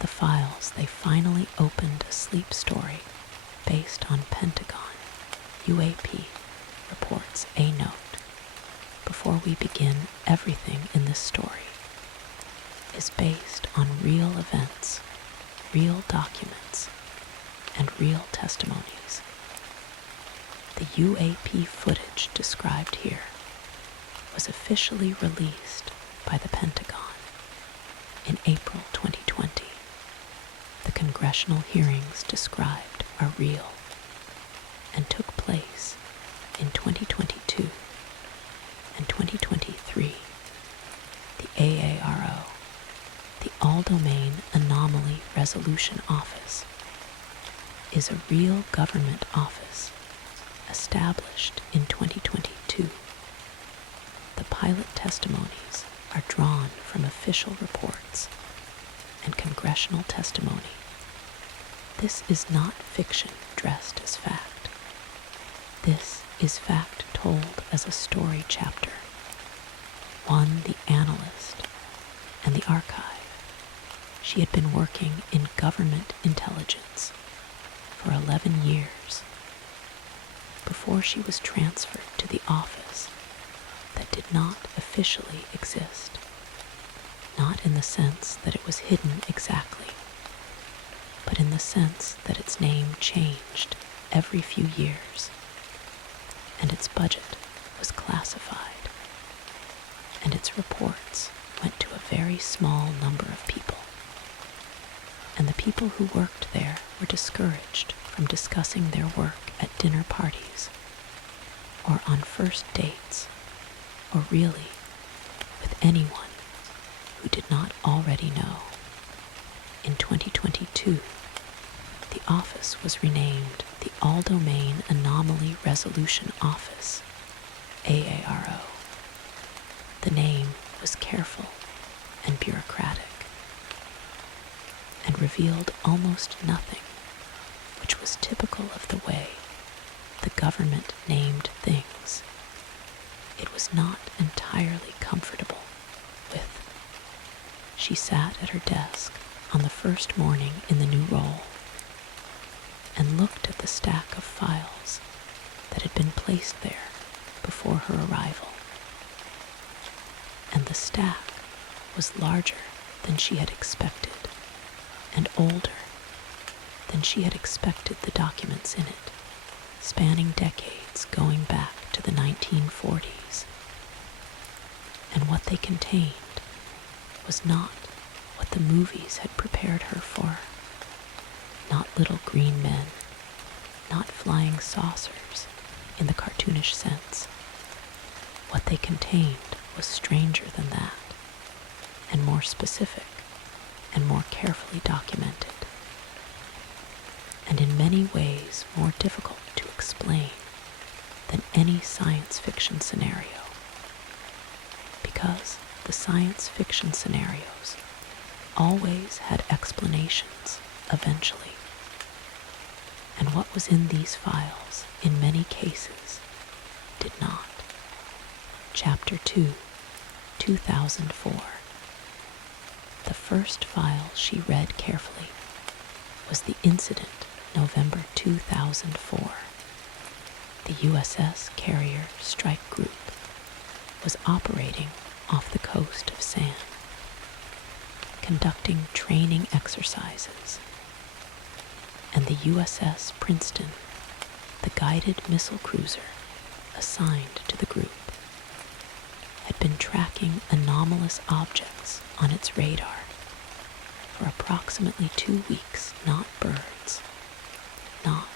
the files, they finally opened a sleep story based on Pentagon UAP reports. A note: before we begin, everything in this story is based on real events, real documents, and real testimonies. The UAP footage described here was officially released by the Pentagon in April 2020. The congressional hearings described are real and took place in 2022 and 2023. The AARO, the All-Domain Anomaly Resolution Office, is a real government office established in 2022. The pilot testimonies are drawn from official reports and congressional testimony. This is not fiction dressed as fact. This is fact told as a story chapter, one the analyst and the archive. She had been working in government intelligence for 11 years before she was transferred to the office that did not officially exist, not in the sense that it was hidden exactly, but in the sense that its name changed every few years, and its budget was classified, and its reports went to a very small number of people. And the people who worked there were discouraged from discussing their work at dinner parties, or on first dates, or really with anyone who did not already know. In 2022, the office was renamed the All-Domain Anomaly Resolution Office, AARO. The name was careful and bureaucratic, and revealed almost nothing, which was typical of the way the government named things. It was not entirely comfortable with. She sat at her desk on the first morning in the new role and looked at the stack of files that had been placed there before her arrival. And the stack was larger than she had expected and older than she had expected. The documents in it, spanning decades going back to the 1940s. And what they contained was not what the movies had prepared her for. Not little green men, not flying saucers in the cartoonish sense. What they contained was stranger than that, and more specific, and more carefully documented, and in many ways more difficult to explain than any science fiction scenario, because the science fiction scenarios always had explanations eventually. And what was in these files, in many cases, did not. Chapter 2, 2004. The first file she read carefully was the incident November 2004. The USS Carrier Strike Group was operating off the coast of Sam, conducting training exercises, and the USS Princeton, the guided missile cruiser assigned to the group, had been tracking anomalous objects on its radar for approximately 2 weeks. Not birds, not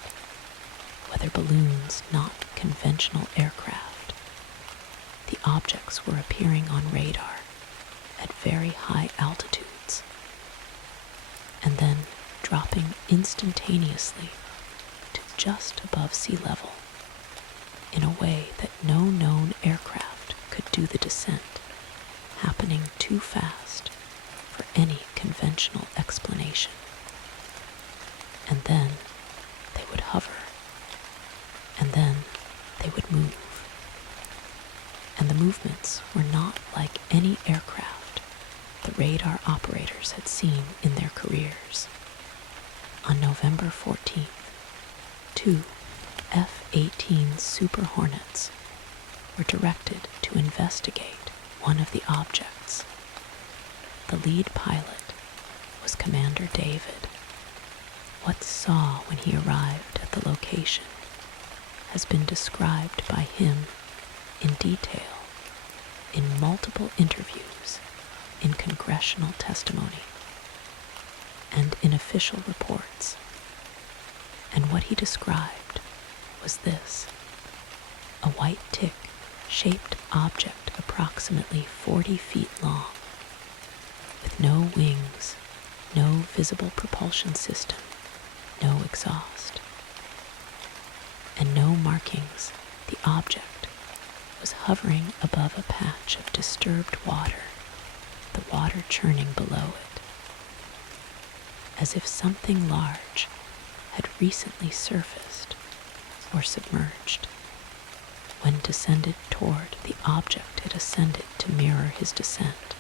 weather balloons, not conventional aircraft. The objects were appearing on radar at very high altitudes and then dropping instantaneously to just above sea level in a way that no known aircraft could do the descent, happening too fast for any conventional explanation. And then they would hover, and then they would move. And the movements were not like any aircraft the radar operators had seen in their careers. On November 14th, two F-18 Super Hornets were directed to investigate one of the objects. The lead pilot was Commander David. What saw when he arrived at the location has been described by him in detail in multiple interviews, in congressional testimony, and in official reports. And what he described was this: a white tic-shaped object approximately 40 feet long, with no wings, no visible propulsion system, no exhaust, and no markings. The object was hovering above a patch of disturbed water, the water churning below it, as if something large had recently surfaced or submerged. When descended toward the object, it ascended to mirror his descent.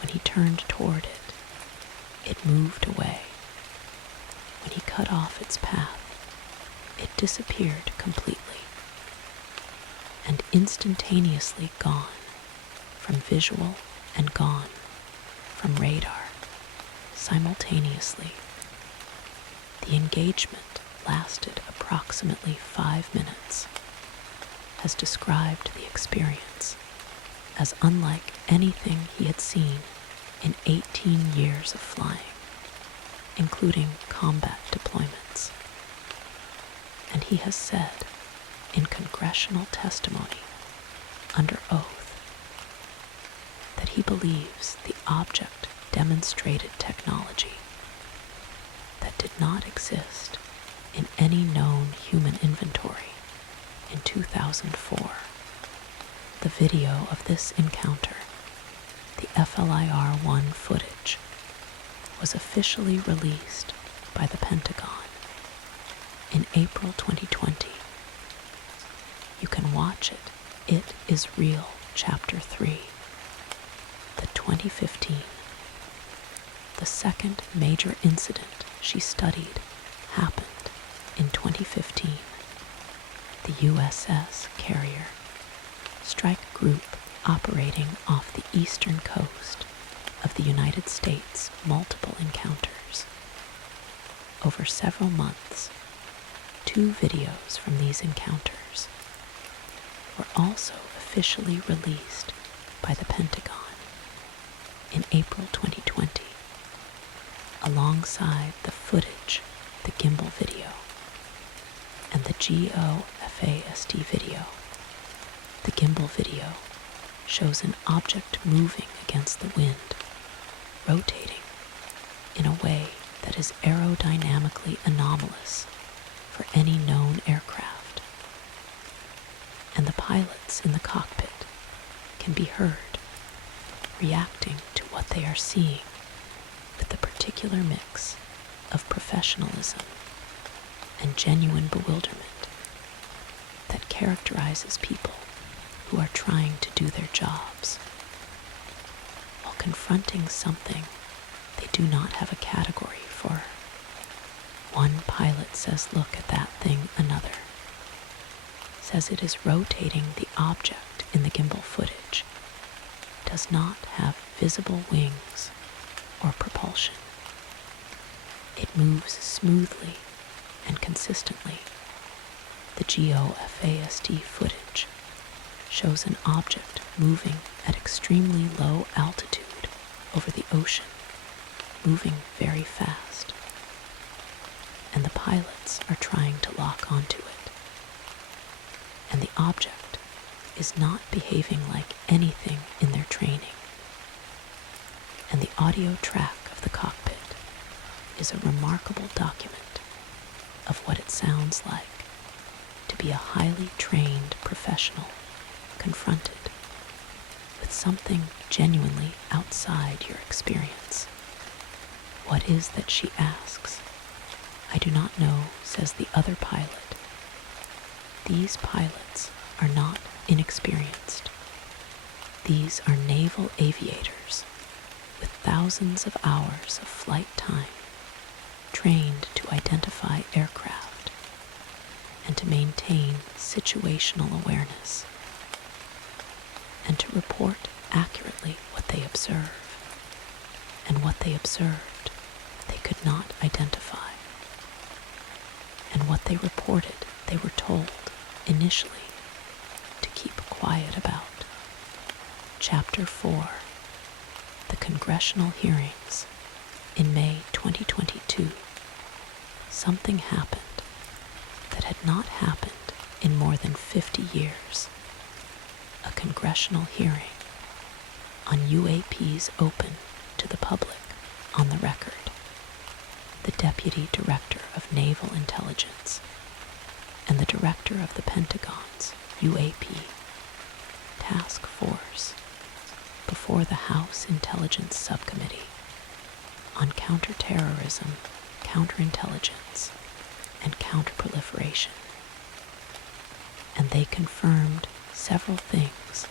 When he turned toward it, it moved away. When he cut off its path, it disappeared completely, and instantaneously gone from visual and gone from radar simultaneously. The engagement lasted approximately 5 minutes, has described the experience as unlike anything he had seen in 18 years of flying, including combat deployments. And he has said in congressional testimony under oath that he believes the object demonstrated technology that did not exist in any known human inventory in 2004. The video of this encounter, the FLIR-1 footage, was officially released by the Pentagon in April 2020. You can watch it. It is Real, Chapter 3. The 2015. The second major incident she studied happened in 2015. The USS Carrier, strike group operating off the eastern coast of the United States, multiple encounters. Over several months, 2 videos from these encounters were also officially released by the Pentagon in April 2020, alongside the footage, the gimbal video, and the GOFAST video. The gimbal video shows an object moving against the wind, rotating in a way that is aerodynamically anomalous for any known aircraft. And the pilots in the cockpit can be heard reacting to what they are seeing with the particular mix of professionalism and genuine bewilderment that characterizes people who are trying to do their jobs. While confronting something they do not have a category for. One pilot says, "Look at that thing," another says it is rotating. The object in the gimbal footage does not have visible wings or propulsion. It moves smoothly and consistently. The GOFAST footage shows an object moving at extremely low altitude over the ocean, moving very fast, and the pilots are trying to lock onto it. And the object is not behaving like anything in their training. And the audio track of the cockpit is a remarkable document of what it sounds like to be a highly trained professional confronted with something genuinely outside your experience. What is that, she asks. I do not know, says the other pilot. These pilots are not inexperienced. These are naval aviators thousands of hours of flight time, trained to identify aircraft and to maintain situational awareness, and to report accurately what they observe. And what they observed, they could not identify. And what they reported, they were told initially to keep quiet about. Chapter 4, the congressional hearings. In May 2022, something happened that had not happened in more than 50 years. A congressional hearing on UAPs open to the public on the record. The Deputy Director of Naval Intelligence and the Director of the Pentagon's UAP Task Force before the House Intelligence Subcommittee on Counterterrorism, Counterintelligence, and Counterproliferation. And they confirmed several things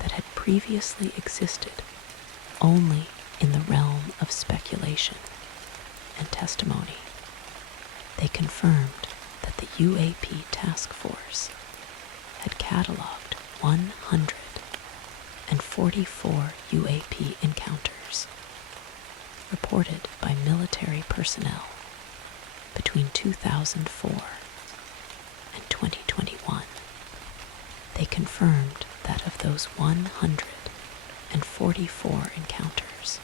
that had previously existed only in the realm of speculation and testimony. They confirmed that the UAP Task Force had catalogued 144 UAP encounters reported by military personnel between 2004 and 2021. They confirmed that of those 144 encounters,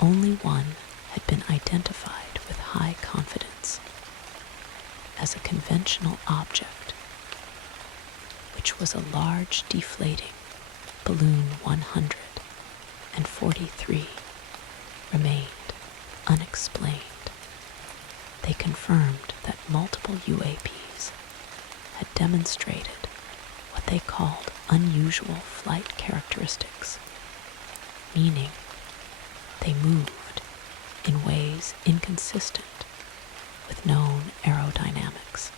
only one had been identified with high confidence as a conventional object, which was a large deflating balloon 143 remained unexplained. They confirmed that multiple UAPs had demonstrated what they called unusual flight characteristics, meaning they moved in ways inconsistent with known aerodynamics.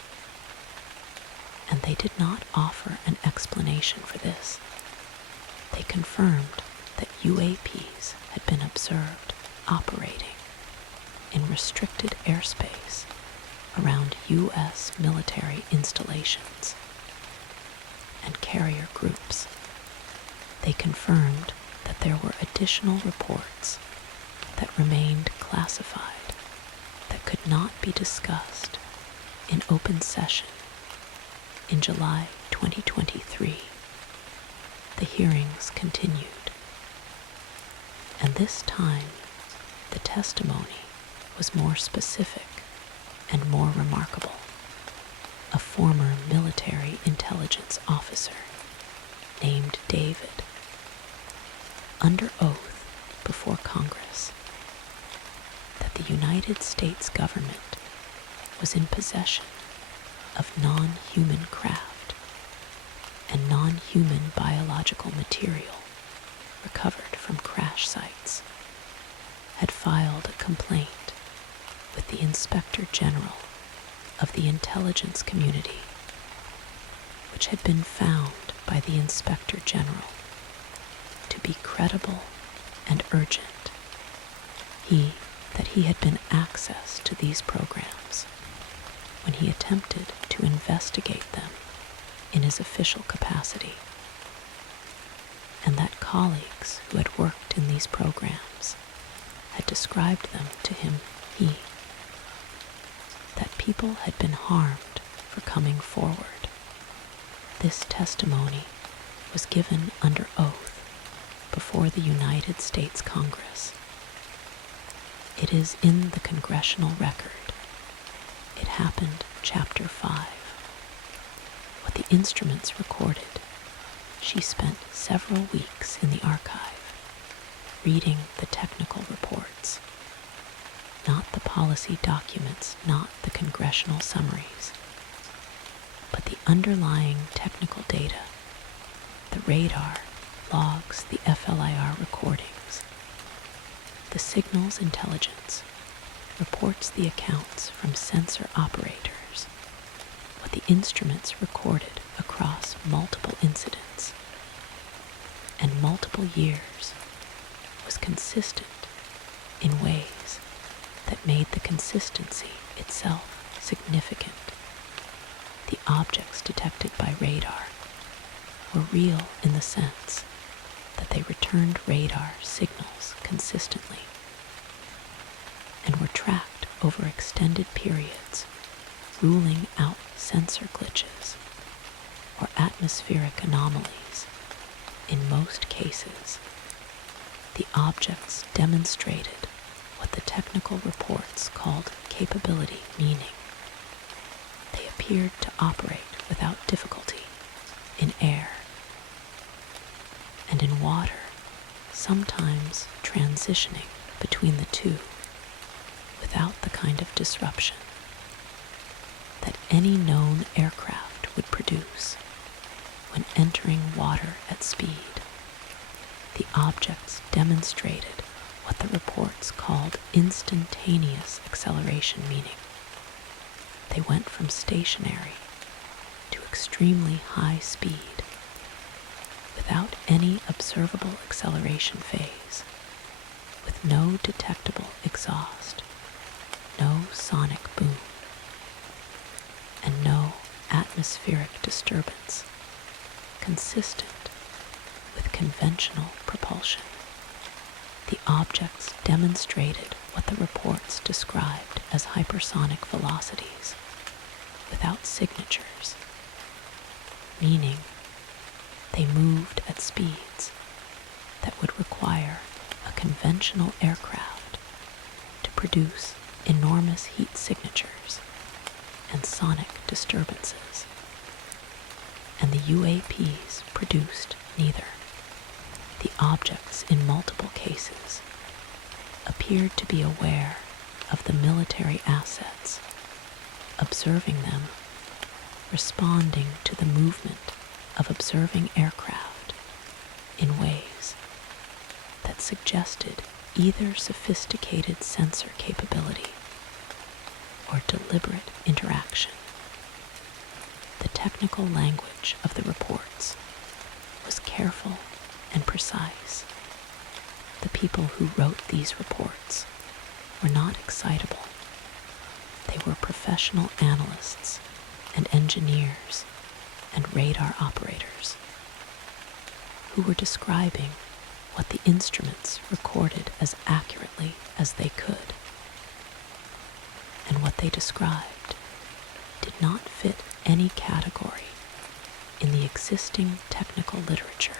And they did not offer an explanation for this. They confirmed that UAPs had been observed operating in restricted airspace around U.S. military installations and carrier groups. They confirmed that there were additional reports that remained classified that could not be discussed in open session. In July 2023, the hearings continued, and this time the testimony was more specific and more remarkable. A former military intelligence officer named David, under oath before Congress, that the United States government was in possession of non-human craft and non-human biological material recovered from crash sites, had filed a complaint with the Inspector General of the intelligence community, which had been found by the Inspector General to be credible and urgent. That he had been access to these programs when he attempted to investigate them in his official capacity, and that colleagues who had worked in these programs had described them to him, that people had been harmed for coming forward. This testimony was given under oath before the United States Congress. It is in the congressional record. It happened, Chapter 5. What the instruments recorded, she spent several weeks in the archive, reading the technical reports, not the policy documents, not the congressional summaries, but the underlying technical data, the radar, logs, the FLIR recordings. The signals intelligence reports the accounts from sensor operators, what the instruments recorded across multiple incidents and multiple years, was consistent in ways that made the consistency itself significant. The objects detected by radar were real in the sense that they returned radar signals consistently and were tracked over extended periods, ruling out sensor glitches or atmospheric anomalies. In most cases, the objects demonstrated what the technical reports called capability, meaning they appeared to operate without difficulty in air and in water, sometimes transitioning between the two without the kind of disruption that any known aircraft would produce when entering water at speed. The objects demonstrated what the reports called instantaneous acceleration, meaning they went from stationary to extremely high speed without any observable acceleration phase, with no detectable exhaust, no sonic boom, and no atmospheric disturbance consistent with conventional propulsion. The objects demonstrated what the reports described as hypersonic velocities without signatures, meaning they moved at speeds that would require a conventional aircraft to produce enormous heat signatures and sonic disturbances. And the UAPs produced neither. The objects in multiple cases appeared to be aware of the military assets, observing them, responding to the movement of observing aircraft in ways that suggested either sophisticated sensor capability or deliberate interaction. The technical language of the reports was careful and precise. The people who wrote these reports were not excitable. They were professional analysts and engineers and radar operators who were describing what the instruments recorded as accurately as they could. And what they described did not fit any category in the existing technical literature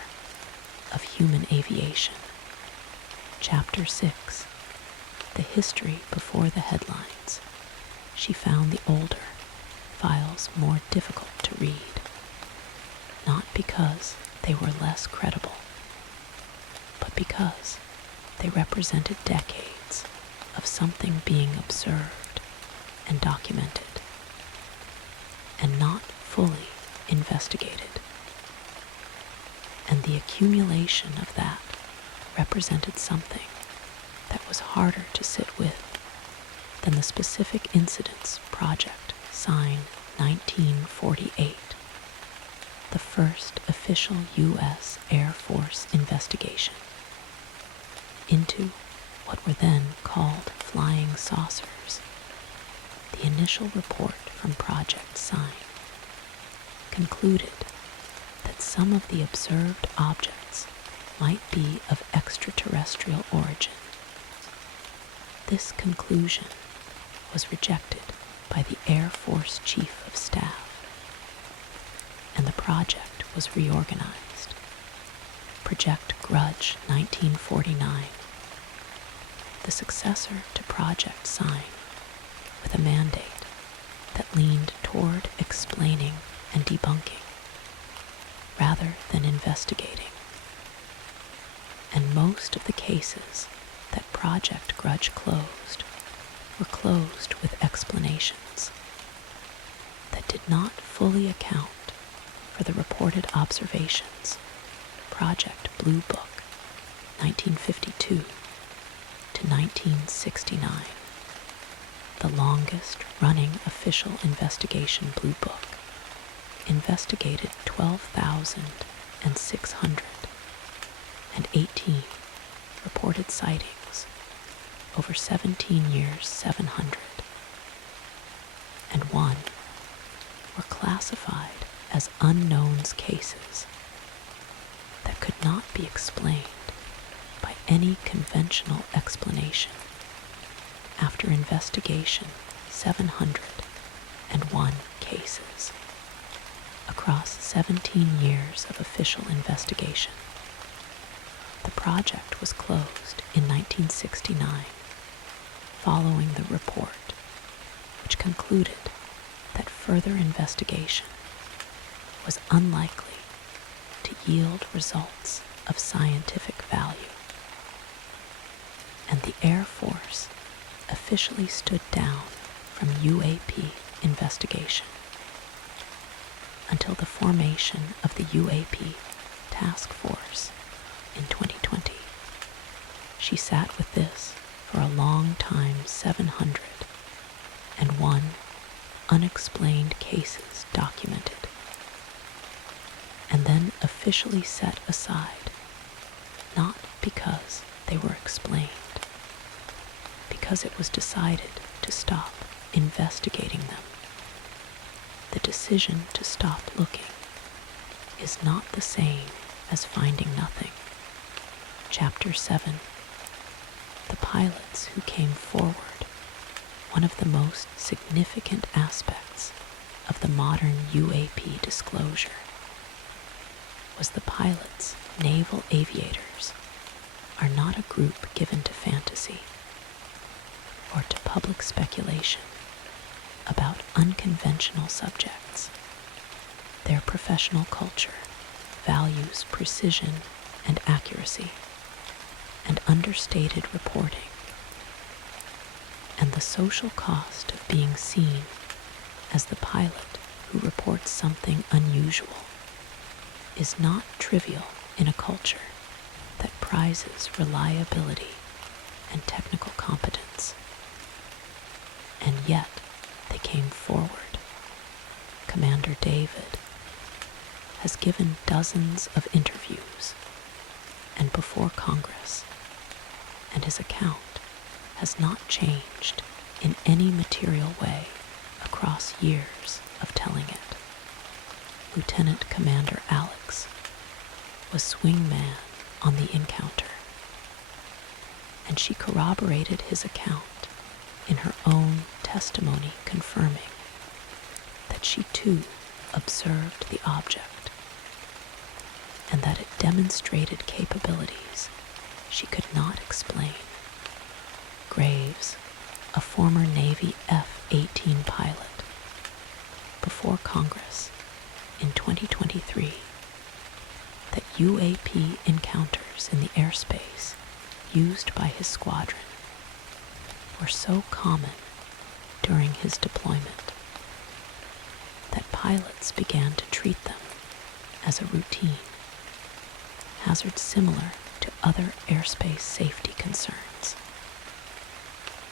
of human aviation. Chapter 6, The History Before the Headlines. She found the older files more difficult to read, not because they were less credible, but because they represented decades of something being observed and documented, and not fully investigated. And the accumulation of that represented something that was harder to sit with than the specific incidents Project Sign 1948, the first official U.S. Air Force investigation into what were then called flying saucers. The initial report from Project Sign concluded that some of the observed objects might be of extraterrestrial origin. This conclusion was rejected by the Air Force Chief of Staff, and the project was reorganized. Project Grudge 1949, the successor to Project Sign, with a mandate that leaned toward explaining and debunking rather than investigating. And most of the cases that Project Grudge closed were closed with explanations that did not fully account for the reported observations. Project Blue Book 1952 to 1969, the longest running official investigation Blue Book, investigated 12,618 reported sightings, over 17 years 700, and one were classified as unknowns cases that could not be explained by any conventional explanation. After investigation, 701 cases across 17 years of official investigation. The project was closed in 1969 following the report, which concluded that further investigation was unlikely to yield results of scientific value, and the Air Force officially stood down from UAP investigation until the formation of the UAP Task Force in 2020. She sat with this for a long time, 701 unexplained cases documented, and then officially set aside, not because they were explained, because it was decided to stop investigating them. The decision to stop looking is not the same as finding nothing. Chapter 7. The pilots who came forward. One of the most significant aspects of the modern UAP disclosure was the pilots, naval aviators, are not a group given to fantasy or to public speculation about unconventional subjects. Their professional culture values precision and accuracy and understated reporting, and the social cost of being seen as the pilot who reports something unusual is not trivial in a culture that prizes reliability and technical competence. And yet they came forward. Commander David has given dozens of interviews and before Congress, and his account has not changed in any material way across years of telling it. Lieutenant Commander Alex was swingman on the encounter, and she corroborated his account in her own testimony, confirming that she too observed the object and that it demonstrated capabilities she could not explain. Graves, a former Navy F-18 pilot, before Congress in 2023, that UAP encounters in the airspace used by his squadron were so common during his deployment that pilots began to treat them as a routine, hazard similar to other airspace safety concerns,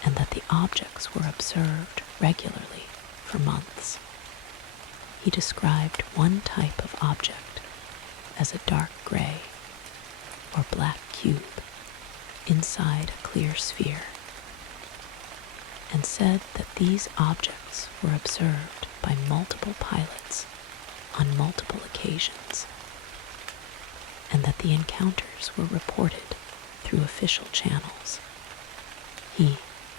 and that the objects were observed regularly for months. He described one type of object as a dark gray or black cube inside a clear sphere, and said that these objects were observed by multiple pilots on multiple occasions, and that the encounters were reported through official channels.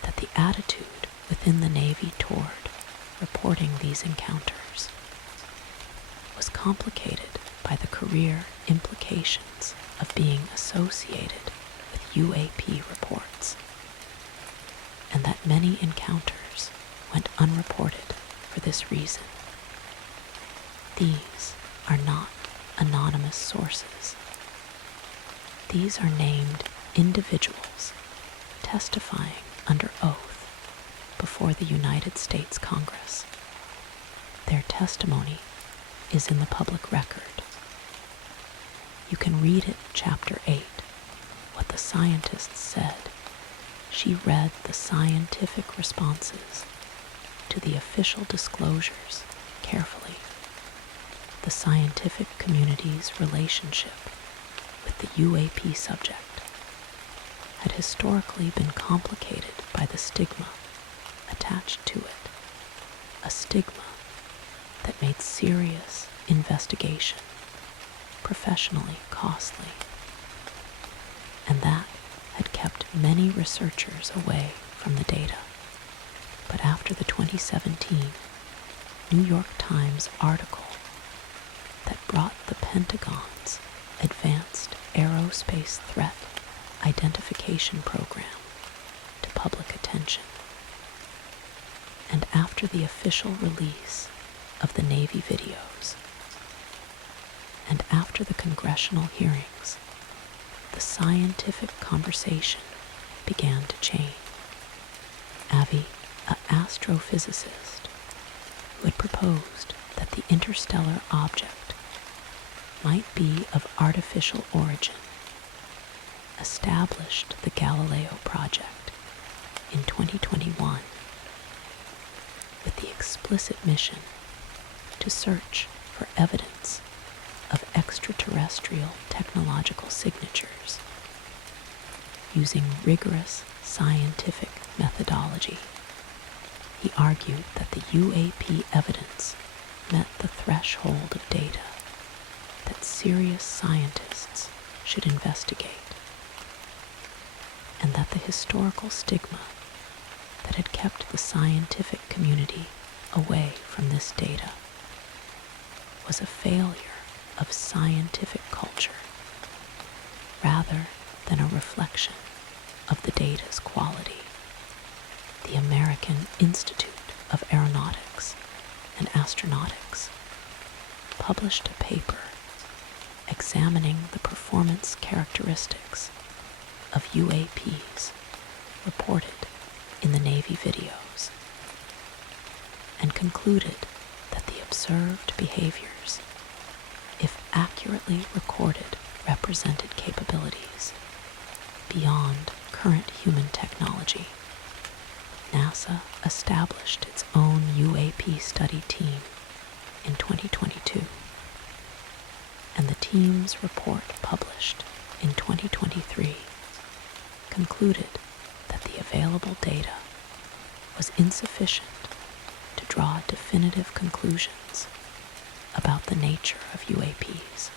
That the attitude within the Navy toward reporting these encounters was complicated by the career implications of being associated with UAP reports, and that many encounters went unreported for this reason. These are not anonymous sources. These are named individuals testifying under oath before the United States Congress. Their testimony is in the public record. You can read it, Chapter 8, what the scientists said. She read the scientific responses to the official disclosures carefully. The scientific community's relationship with the UAP subject, had historically been complicated by the stigma attached to it, a stigma that made serious investigation professionally costly, and that had kept many researchers away from the data. But after the 2017 New York Times article that brought the Pentagon's Advanced Aerospace Threat Identification Program to public attention, and after the official release of the Navy videos, and after the congressional hearings, the scientific conversation began to change. Avi, an astrophysicist who had proposed that the interstellar object might be of artificial origin, established the Galileo project in 2021 with the explicit mission to search for evidence of extraterrestrial technological signatures using rigorous scientific methodology. He argued that the UAP evidence met the threshold of data that serious scientists should investigate, and that the historical stigma that had kept the scientific community away from this data was a failure of scientific culture rather than a reflection of the data's quality. The American Institute of Aeronautics and Astronautics published a paper examining the performance characteristics of UAPs reported in the Navy videos, and concluded that the observed behaviors, if accurately recorded, represented capabilities beyond current human technology. NASA established its own UAP study team in 2022, and the team's report published in 2023 concluded that the available data was insufficient to draw definitive conclusions about the nature of UAPs,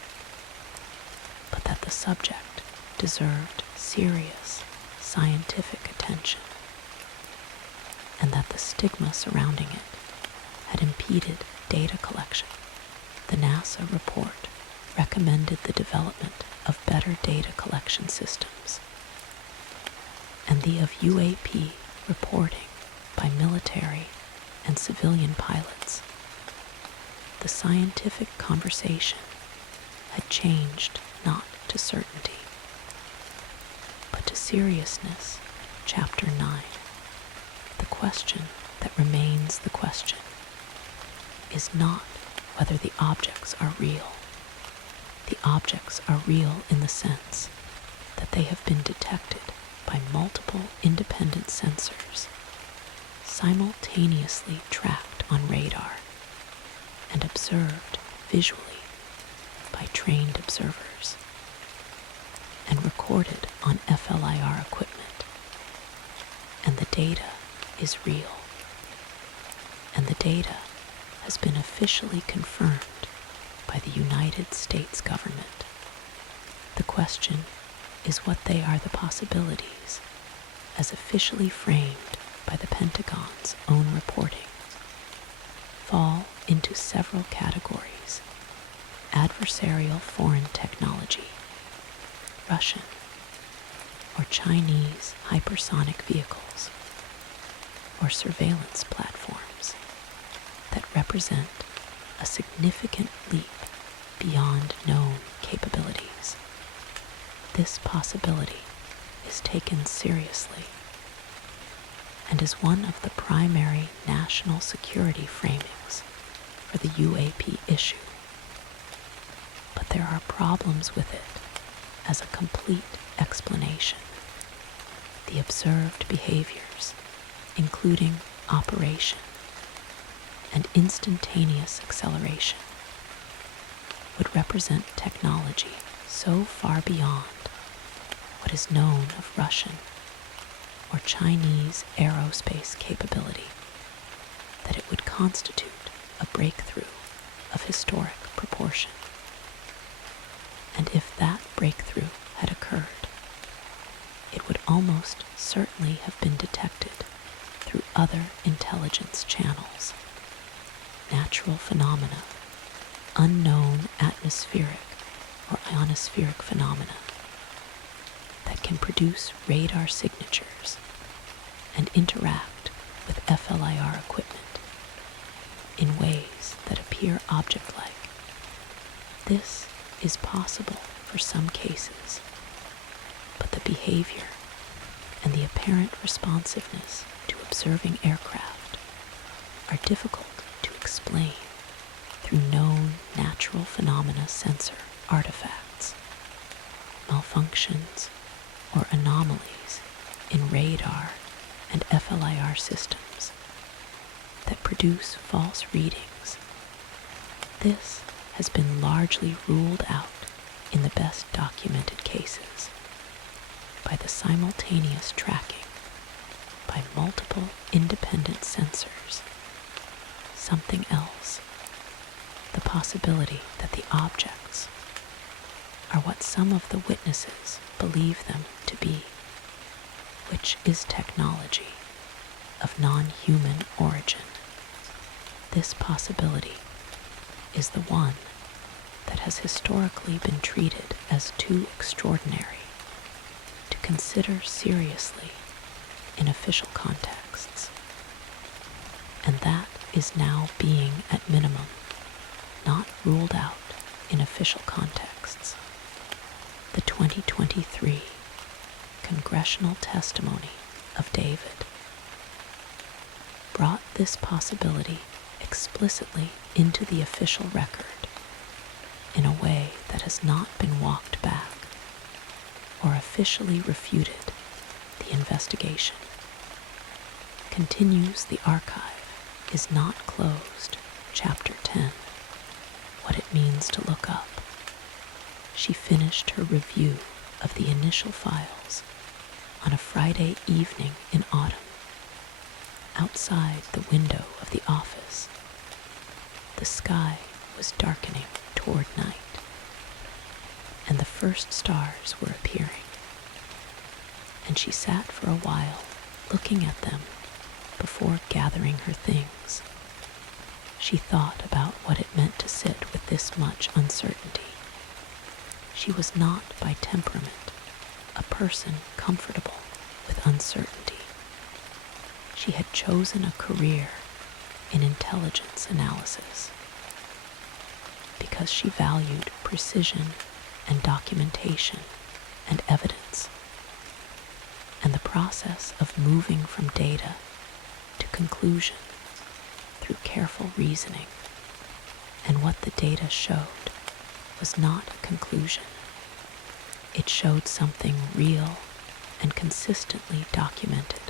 but that the subject deserved serious scientific attention, and that the stigma surrounding it had impeded data collection. The NASA report recommended the development of better data collection systems, and the of UAP reporting by military and civilian pilots. The scientific conversation had changed not to certainty, but to seriousness. Chapter 9. The question that remains the question is not whether the objects are real. The objects are real in the sense that they have been detected by multiple independent sensors, simultaneously tracked on radar, and observed visually by trained observers, and recorded on FLIR equipment. And the data is real, and the data has been officially confirmed by the United States government. The question is what they are the possibilities, as officially framed by the Pentagon's own reporting, fall into several categories: adversarial foreign technology, Russian or Chinese hypersonic vehicles, or surveillance platforms that represent a significant leap beyond known capabilities. This possibility is taken seriously and is one of the primary national security framings for the UAP issue. But there are problems with it as a complete explanation. The observed behaviors, including operation and instantaneous acceleration, would represent technology so far beyond what is known of Russian or Chinese aerospace capability, that it would constitute a breakthrough of historic proportion. And if that breakthrough had occurred, it would almost certainly have been detected through other intelligence channels, natural phenomena, unknown atmospheric or ionospheric phenomena that can produce radar signatures and interact with FLIR equipment in ways that appear object-like. This is possible for some cases, but the behavior and the apparent responsiveness to observing aircraft are difficult to explain through known natural phenomena sensor artifacts, malfunctions, or anomalies in radar and FLIR systems that produce false readings. This has been largely ruled out in the best documented cases by the simultaneous tracking by multiple independent sensors. Something else, the possibility that the objects are what some of the witnesses believe them to be, which is technology of non-human origin. This possibility is the one that has historically been treated as too extraordinary to consider seriously in official contexts, and that is now being, at minimum, not ruled out in official contexts. The 2023 congressional testimony of David brought this possibility explicitly into the official record in a way that has not been walked back or officially refuted the investigation. Continues the archive is not closed, Chapter 10, what it means to look up. She finished her review of the initial files on a Friday evening in autumn, outside the window of the office. The sky was darkening toward night, and the first stars were appearing, and she sat for a while looking at them before gathering her things. She thought about what it meant to sit with this much uncertainty. She was not by temperament a person comfortable with uncertainty. She had chosen a career in intelligence analysis because she valued precision and documentation and evidence, and the process of moving from data to conclusion through careful reasoning. And what the data showed was not a conclusion. It showed something real and consistently documented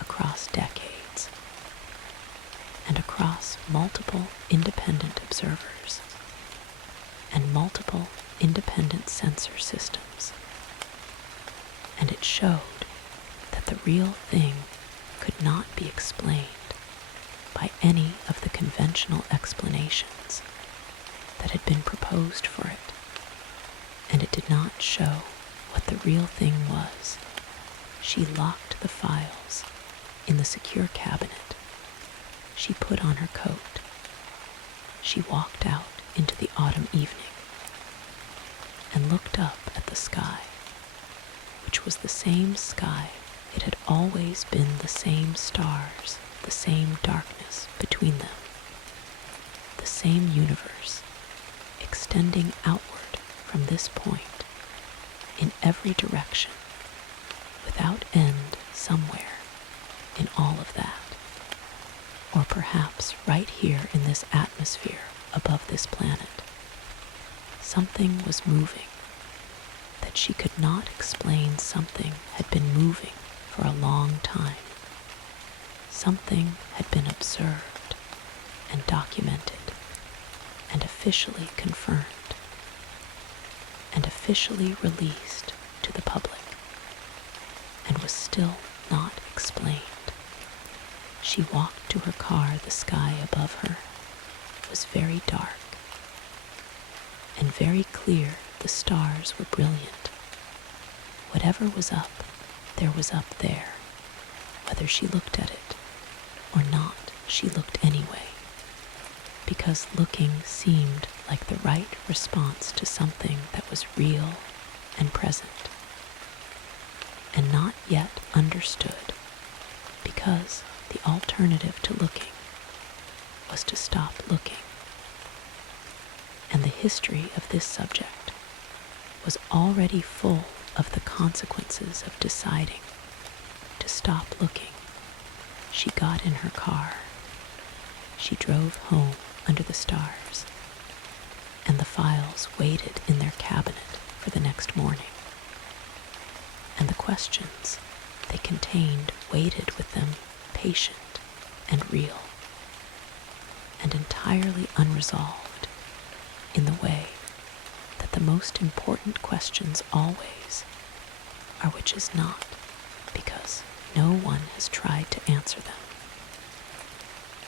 across decades and across multiple independent observers and multiple independent sensor systems. And it showed that the real thing could not be explained by any of the conventional explanations that had been proposed for it, and it did not show what the real thing was. She locked the files in the secure cabinet. She put on her coat. She walked out into the autumn evening and looked up at the sky, which was the same sky. It had always been the same stars, the same darkness between them, the same universe extending outward from this point in every direction, without end somewhere in all of that. Or perhaps right here in this atmosphere above this planet, something was moving that she could not explain. Something had been moving for a long time. Something had been observed and documented and officially confirmed and officially released to the public. still not explained. She walked to her car. The sky above her was very dark and very clear. The stars were brilliant. Whatever was up, there was up there. Whether she looked at it or not, she looked anyway, because looking seemed like the right response to something that was real and present, and not yet understood, because the alternative to looking was to stop looking. And the history of this subject was already full of the consequences of deciding to stop looking. She got in her car. She drove home under the stars, and the files waited in their cabinet for the next morning. And the questions they contained waited with them, patient and real, and entirely unresolved, in the way that the most important questions always are which is not, because no one has tried to answer them,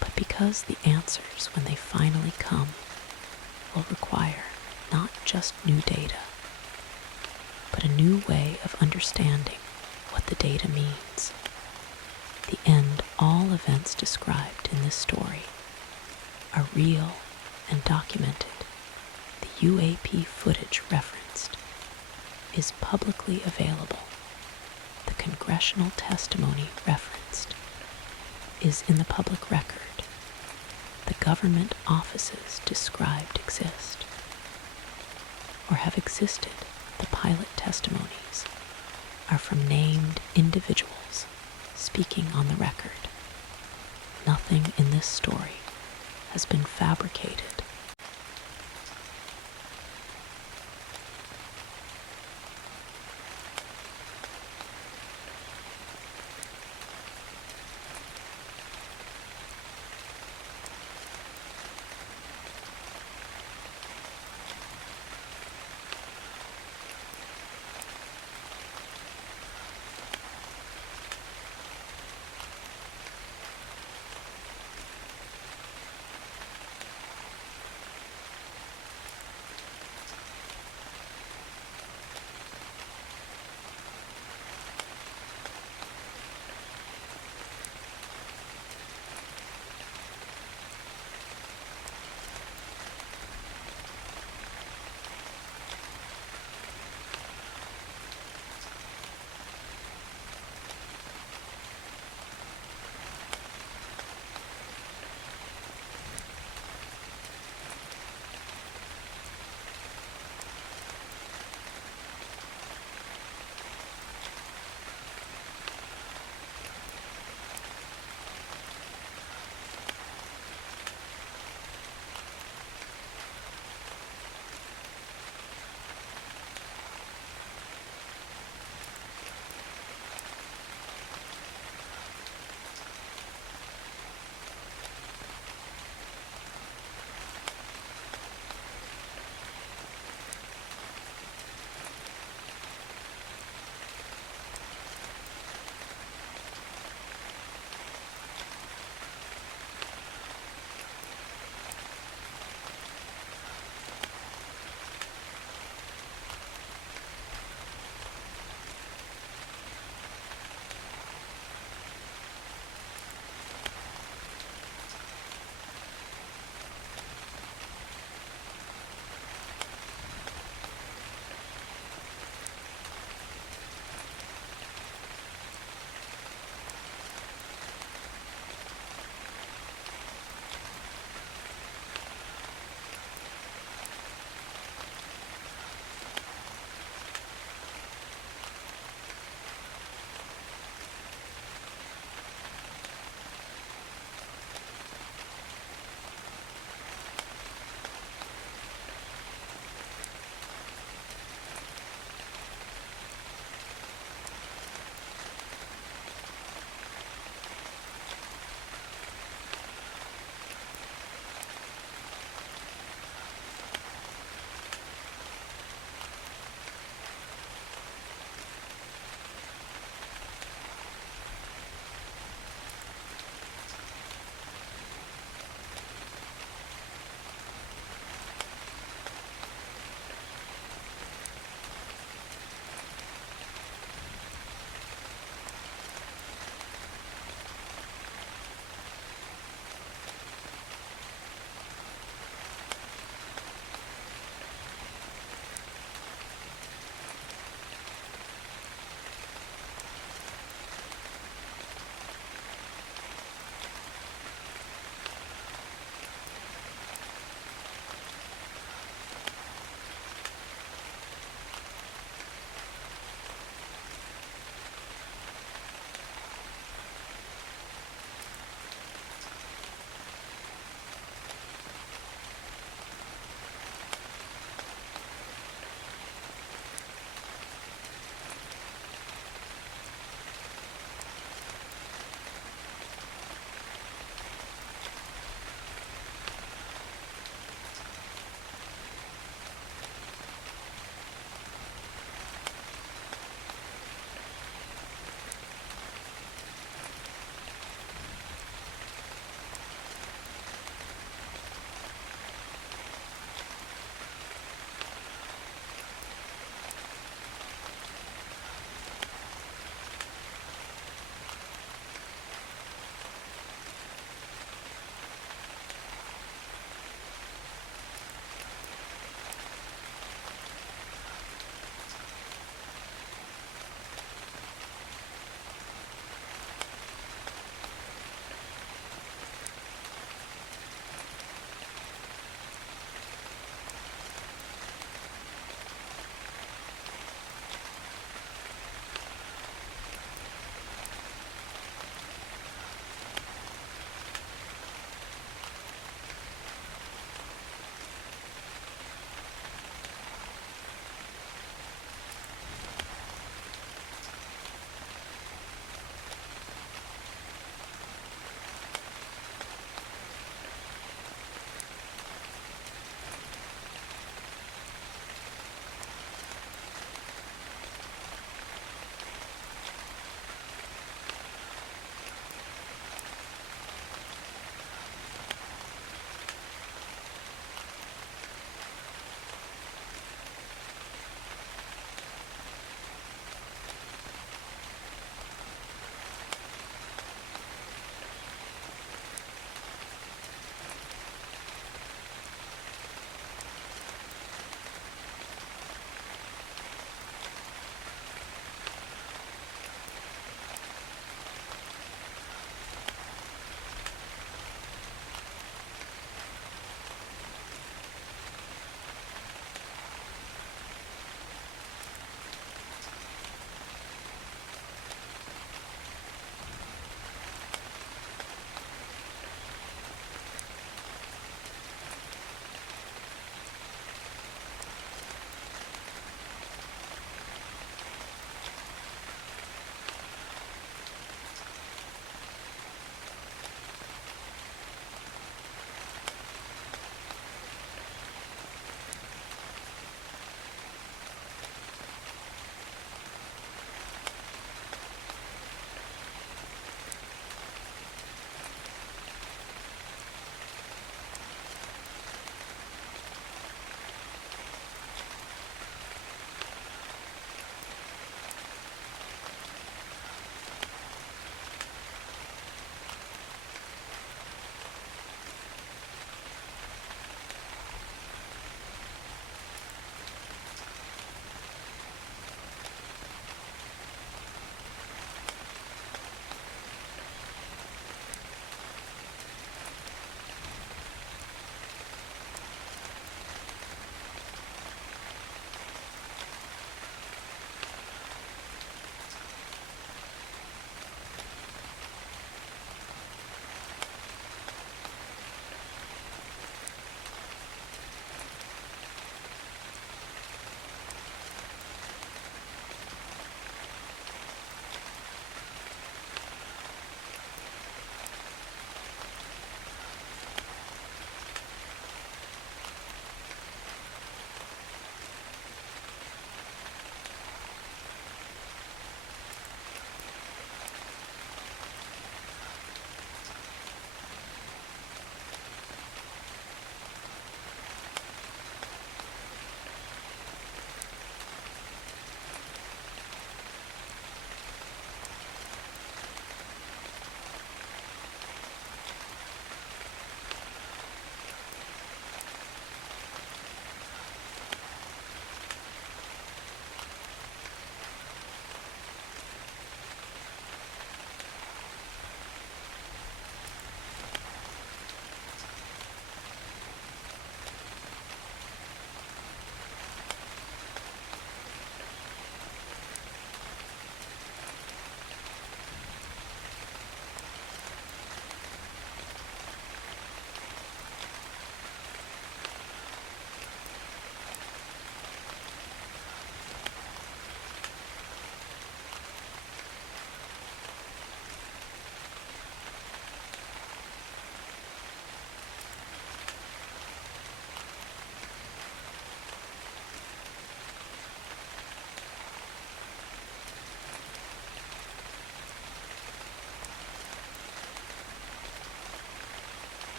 but because the answers, when they finally come, will require not just new data, but a new way of understanding what the data means. The end all events described in this story are real and documented. The UAP footage referenced is publicly available. The congressional testimony referenced is in the public record. The government offices described exist or have existed. The pilot testimonies are from named individuals speaking on the record. Nothing in this story has been fabricated